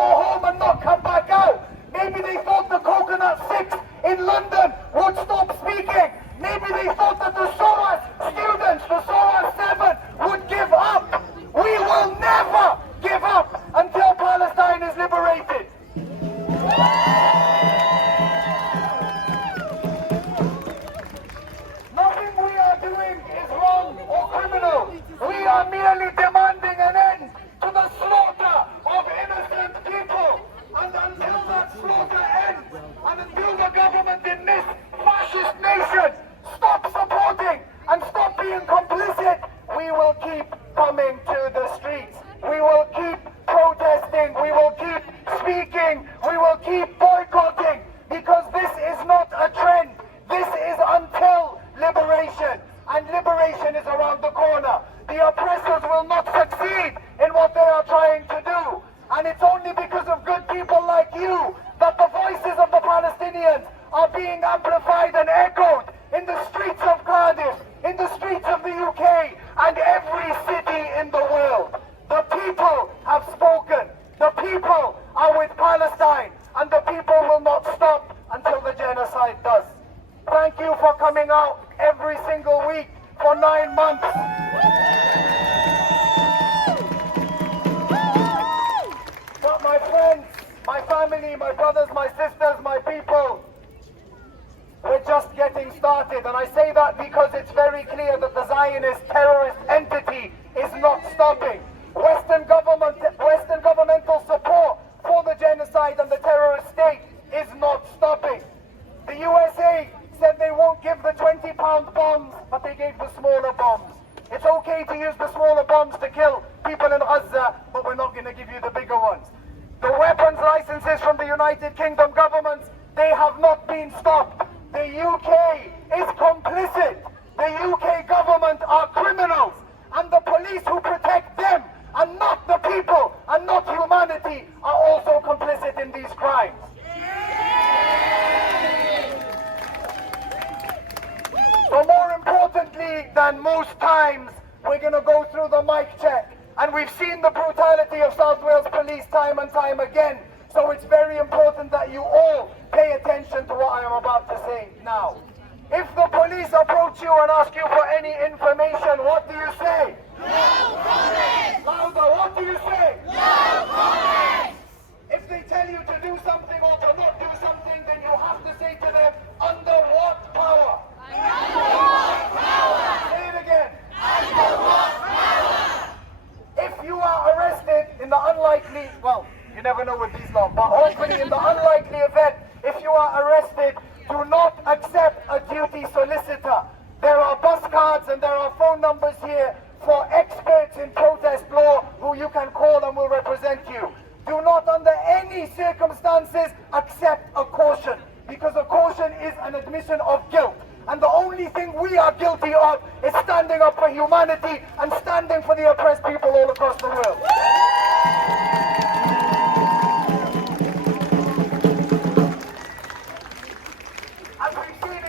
go home and not come back out. Maybe they thought the Coconut 6 in London would stop speaking. Maybe they thought that the Soros students, the Soros 7, would give up. We will never give up until Palestine is liberated. Nothing we are doing is wrong or criminal. We are merely demanding an end to the slaughter of innocent people. And until that slaughter ends, and until the government in this fascist nation stop supporting and stop being complicit, we will keep coming to the streets. We will keep protesting. We will keep speaking. We will keep boycotting, because this is not a trend. This is until liberation, and liberation is around the corner. The oppressors will not succeed in what they are trying to do, and it's only because of good people like you that the voices of the Palestinians are being amplified and echoed in the streets of Cardiff, in the streets of the UK, and every city in the world. The people have spoken. The people are with Palestine, and the people will not stop until the genocide does. Thank you for coming out every single week for 9 months. But my friends, my family, my brothers, my sisters, my people, we're just getting started. And I say that because it's very clear that the Zionist terrorist entity is not stopping. Western governmental support for the genocide and the terrorist state is not stopping. The USA said they won't give the 20-pound bombs, but they gave the smaller bombs. It's okay to use the smaller bombs to kill people in Gaza, but we're not going to give you the bigger ones. The weapons licenses from the United Kingdom governments, they have not been stopped. The UK is complicit. The UK government are criminals, and the police who protect them and not the people and not humanity are also complicit in these crimes. So more importantly than most times, we're going to go through the mic check. And we've seen the brutality of South Wales police time and time again. So it's very important that you all pay attention to what I am about to say now. If the police approach you and ask you for any information, what do you say? No comment! Louder, what do you say? No comment! If they tell you to do something or to not do something, then you have to say to them, under what power? Under what power? Say it again. Under what power? If you are arrested in the unlikely, well, you never know with these laws, but hopefully in the unlikely event, if you are arrested, do not accept a duty solicitor. There are bus cards and there are phone numbers here for experts in protest law who you can call and will represent you. Do not under any circumstances accept a caution, because a caution is an admission of guilt. And the only thing we are guilty of is standing up for humanity and standing for the oppressed people all across the world. As we've seen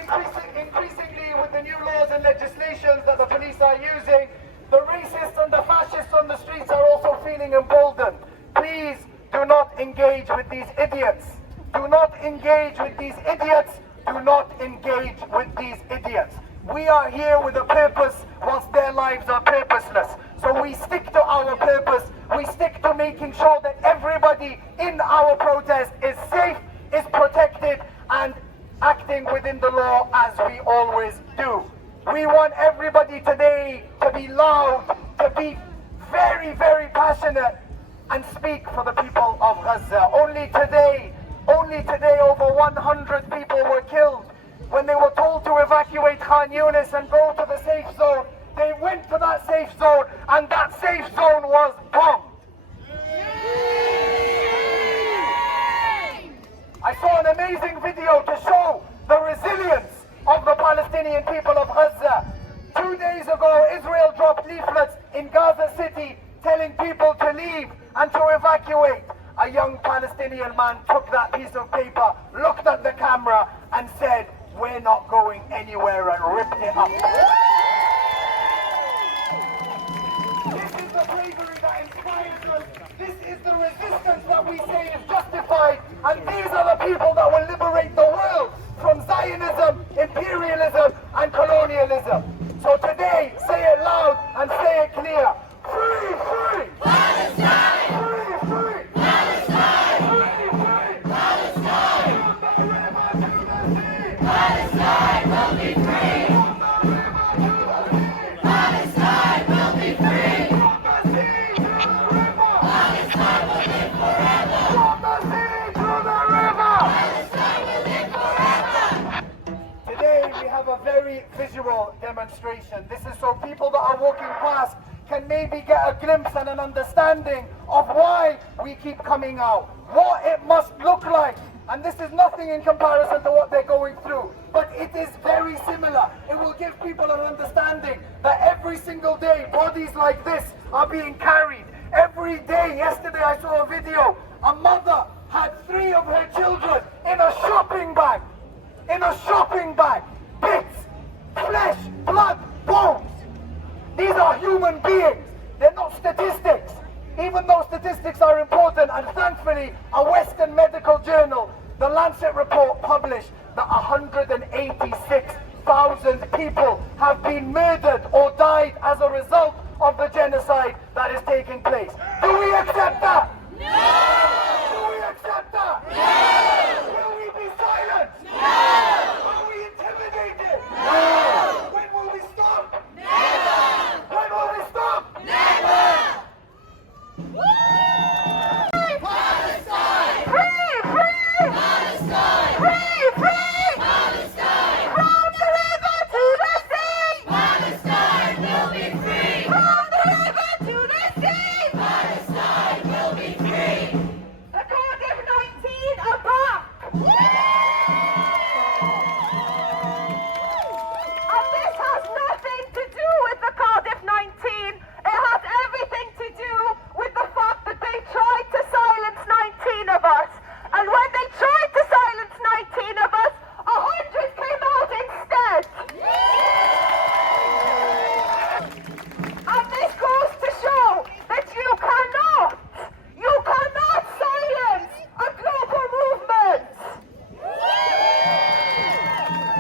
increasingly with the new laws and legislations that the police are using, the racists and the fascists on the streets are also feeling emboldened. Please do not engage with these idiots. Do not engage with these idiots. Do not engage with these idiots. We are here with a purpose whilst their lives are purposeless. So we stick to our purpose. We stick to making sure that everybody in our protest is safe, is protected, and acting within the law as we always do. We want everybody today to be loud, to be very, very passionate, and speak for the people of Gaza. Only today, over 100 people were killed. When they were told to evacuate Khan Yunis and go to the safe zone, they went to that safe zone, and that safe zone was bombed. I saw an amazing video to show the resilience of the Palestinian people of Gaza. 2 days ago, Israel dropped leaflets in Gaza City telling people to leave and to evacuate. A young Palestinian man took that piece of paper, looked at the camera and said, "We're not going anywhere," and ripped it up. This is the bravery that inspires us. This is the resistance that we say is justified, and these are the people that will liberate the world from Zionism, imperialism, and colonialism. So today, say it loud and say it clear. Free, free! Palestine! Free, free! Palestine! Free, free! Palestine! From the river to the sea! Palestine will be free! From the river to the sea! Palestine will be free! From the sea to the river! Palestine will live forever! From the sea to the river! Palestine will live forever! Today we have a very visual demonstration. This is so people that are walking past can maybe get a glimpse and an understanding of why we keep coming out, what it must look like. And this is nothing in comparison to what they're going through, but it is very similar. It will give people an understanding that every single day bodies like this are being carried. Every day, yesterday I saw a video, a mother had 3 of her children in a shopping bag. In a shopping bag. Bits, flesh, blood, bones. These are human beings. They're not statistics. Even though statistics are important, and thankfully a Western medical journal, the Lancet report, published that 186,000 people have been murdered or died as a result of the genocide that is taking place. Do we accept that? No! Do we accept that? No! Will we be silent? No! Are we intimidated? No! When will we stop? Never! When will we stop? Never! Palestine! Free! Free! Palestine! Free! Free! Palestine! From the river to the sea! Palestine will be free! From the river to the sea! Palestine will be free! The Cardiff 19 are back! And this has nothing to do with the Cardiff 19. It has everything to do with the fact that they tried to silence 19 of us. And when they tried to silence 19 of us, 100 came out instead. And this goes to show that you cannot silence a global movement.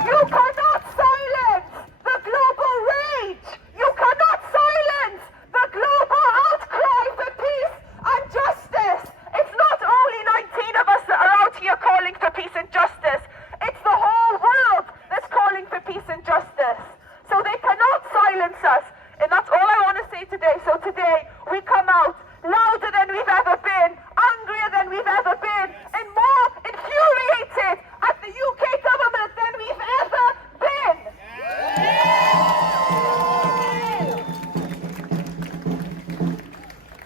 You cannot silence the global rage. You cannot silence the global outcry for peace and justice. It's not only 19 of us that are out here calling for peace and justice. It's the whole world that's calling for peace and justice. So they cannot silence us. And that's all I want to say today. So today we come out louder than we've ever been, angrier than we've ever been, and more infuriated at the UK government than we've ever been.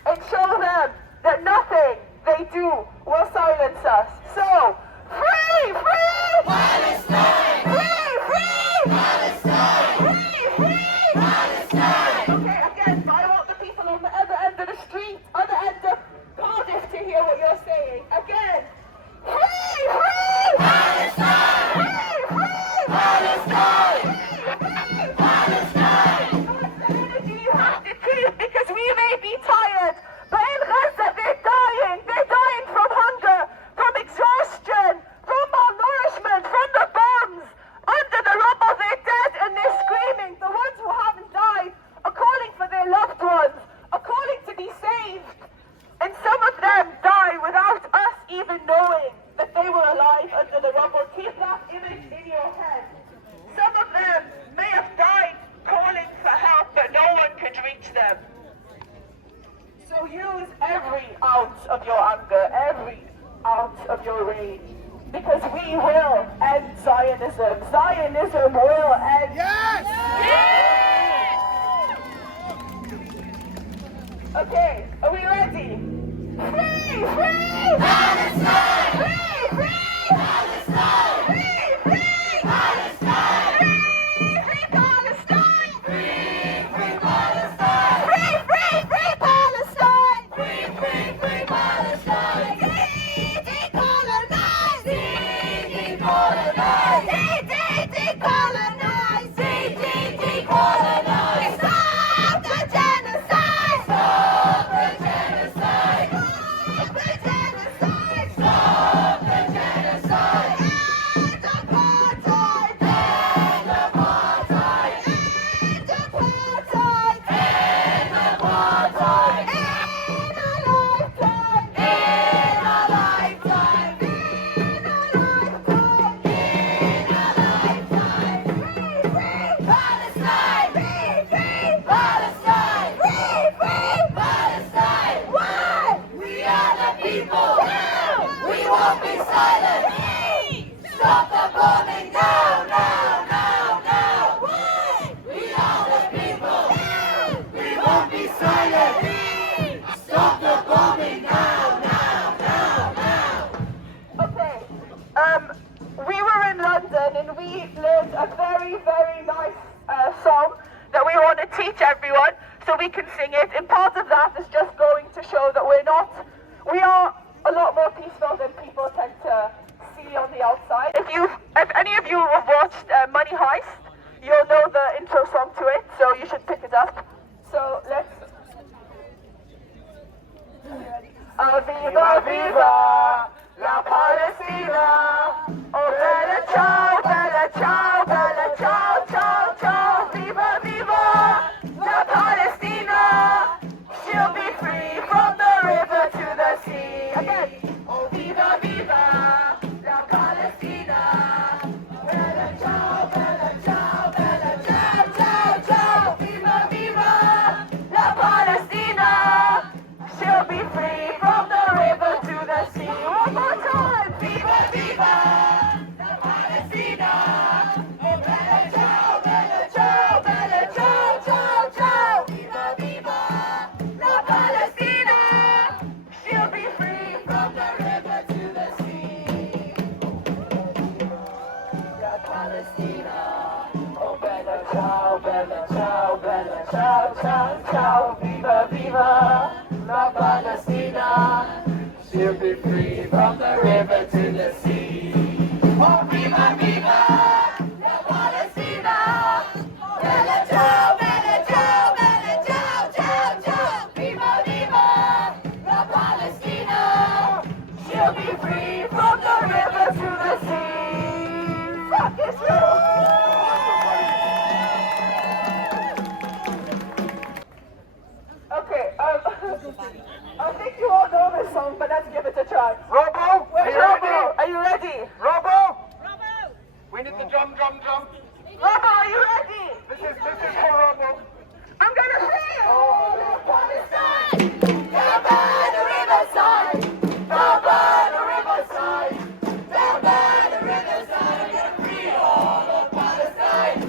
And show them that nothing they do will silence us. So, free! Free! Palestine! Free! Free! Palestine! Free! Free! Palestine! Okay, again, I want the people on the other end of the street, other end of Cardiff to hear what you're saying. Again, free! Free! Palestine! Free! Free! Palestine! Free! Palestine! That's the energy you have to keep, because we may be tired, but in Gaza they're dying. They're dying from hunger, from exhaustion, from malnourishment, from the bombs. Under the rubble they're dead and they're screaming. The ones who haven't died are calling for their loved ones, are calling to be saved. And some of them die without us even knowing that they were alive under the rubble. Keep that image in your head. Some of them may have died calling for help, but no one could reach them. So use every ounce of your anger, every ounce of your rage, because we will end Zionism. Zionism will end. Yes! Okay, are we ready? Free! Free! Palestine! Free! Free! Palestine! Free! Free! Palestine! Free! Free Palestine! Free! Free Palestine! Free! Free! Free Palestine! Free! Free! Free Palestine! Decolonize! Decolonize! Decolonize! Decolonize! Stop the genocide! Stop the genocide! won't be silent. Stop the bombing now, now, now, now. We are the people. We won't be silent. Stop the bombing now, now, now, now. Okay, we were in London and we learned a very, very nice song that we want to teach everyone so we can sing it. And part of that is just going to show that we are a lot more peaceful than people tend to see on the outside. If any of you have watched Money Heist, you'll know the intro song to it, so you should pick it up. So let's... Viva, viva, la Palestina! Oh, bella ciao, bella ciao, bella ciao, ciao, ciao! Viva, viva, la Palestina! She'll be free from the river to the sea. Again. Oh, viva, viva, la Palestina! Bella ciao, bella ciao, bella ciao, ciao, ciao! Viva, viva, la Palestina! She'll be free from the river to the sea. One more time! Viva, viva, la Palestina! Oh, bella ciao, bella ciao, bella ciao, ciao, ciao! Viva, viva, la Palestina! She'll be free from the river to the sea. La Palestina! Oh, bella ciao, bella ciao, bella ciao, ciao, ciao! Viva, viva! La Palestina, she'll be free from the river to the sea. Oh, viva, viva, la Palestina. Bella ciao, bella ciao, bella ciao, ciao, ciao. Viva, viva, la Palestina, she'll be free from the river to the sea. Fuck is Okay, I think you all know this song, but let's give it a try. Robo, are you Robo, ready? are you ready? Robo? We need the drum. Robo, are you ready? This is for Robo. I'm gonna sing. Oh, Palestine, down by the riverside, down by the riverside, down by the riverside, I'm gonna free all of Palestine,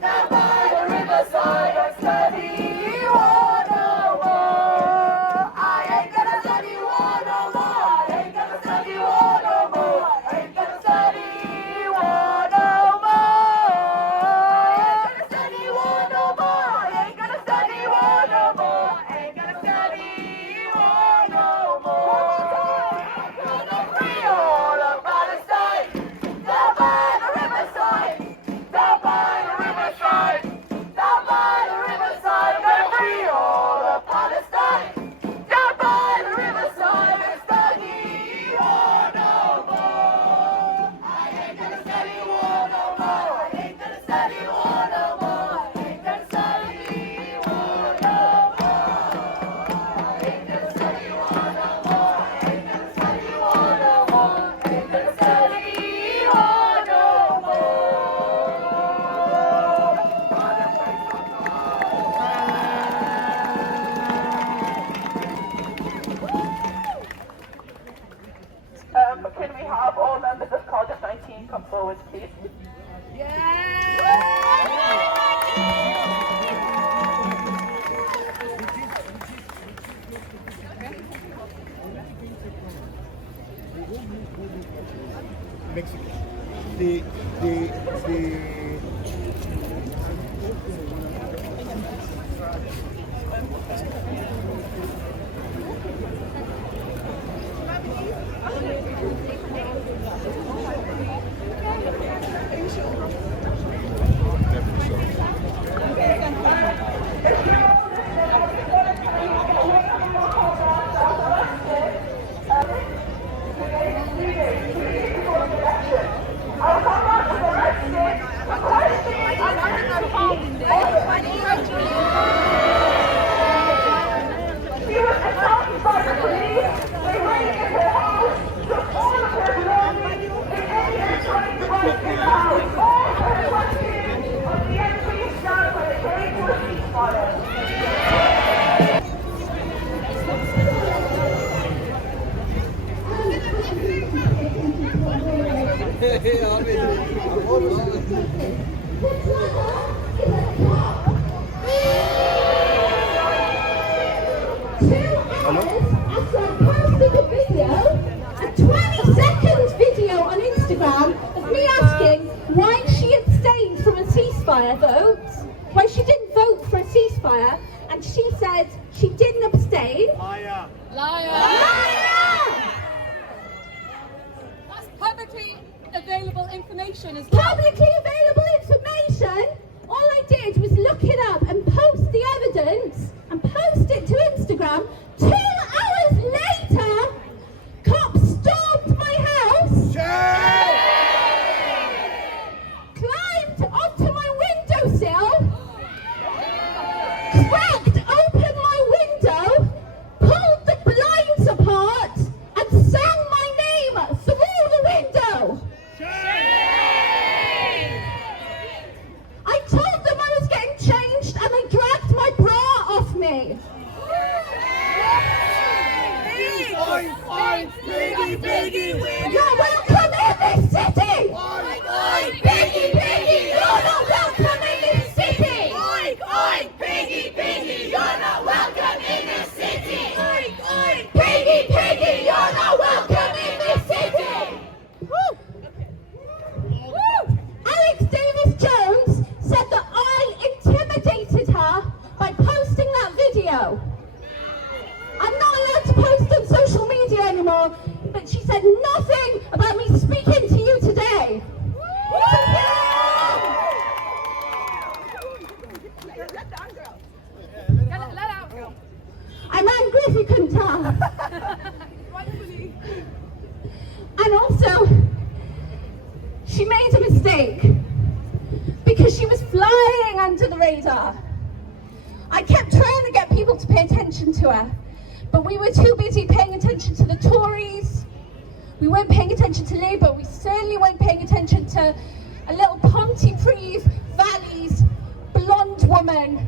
down by the riverside, I'm study war no more. I ain't gonna study war no more. I ain't gonna study war no more. I ain't gonna study war no more. I ain't gonna study war no more. I ain't gonna study war no more. I ain't gonna study war no more. I'm gonna free all of Palestine, down by the riverside, down by the riverside, down by the riverside. I'm gonna free all of Palestine, down by the riverside, and study war no more. I ain't gonna study war no more. I ain't gonna study war no more. I ain't gonna study war no more. I ain't gonna study war no more. I ain't gonna study war no more. I ain't gonna study war no Can we have all members of Cardiff 19 come forward, please? Mexico. He was assaulted by the police. They raided his house, took all of their After I posted a video, a 20-second video on Instagram of me asking why she abstained from a ceasefire vote, why she didn't vote for a ceasefire, and she said she didn't abstain. Liar. Liar! That's publicly available information as well. Publicly available information. All I did was look it up and post the evidence and post it to Instagram. 2 hours later, cops stormed my house, climbed onto my windowsill, cracked open my window, pulled the blinds apart, and sang my name through the window. I told them I was getting changed and they dragged my bra off me. You're welcome in this city! Piggy, piggy, you're not welcome in this city! Piggy, piggy, you're not welcome in this city! Piggy, piggy, you're not welcome in this city! Alex Davis-Jones said that I intimidated her by posting that video. I'm not allowed to post on social media anymore, but she said nothing about me speaking to you today. Let out, girl. I'm angry if you couldn't tell. And also, she made a mistake because she was flying under the radar. I kept trying to get people to pay attention to her, but we were too busy paying attention to the Tories. We weren't paying attention to Labour. We certainly weren't paying attention to a little Pontypridd Valley's blonde woman.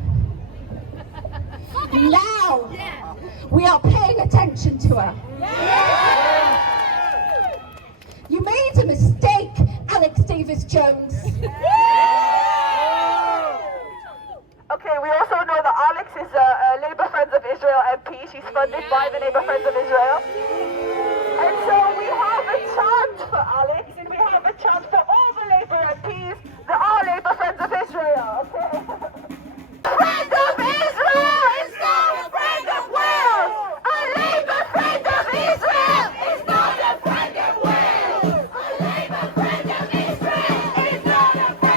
Now, we are paying attention to her. You made a mistake, Alex Davis-Jones. Okay, we also know that Alex is a Labour Friends of Israel MP. She's funded by the Labour Friends of Israel. And so we have a chant for Alex, and we have a chant for all the Labour MPs that are Labour Friends of Israel. Friend of Israel is not a friend of Wales! A Labour Friend of Israel is not a friend of Wales! A Labour Friend of Israel is not a friend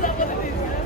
that what it is?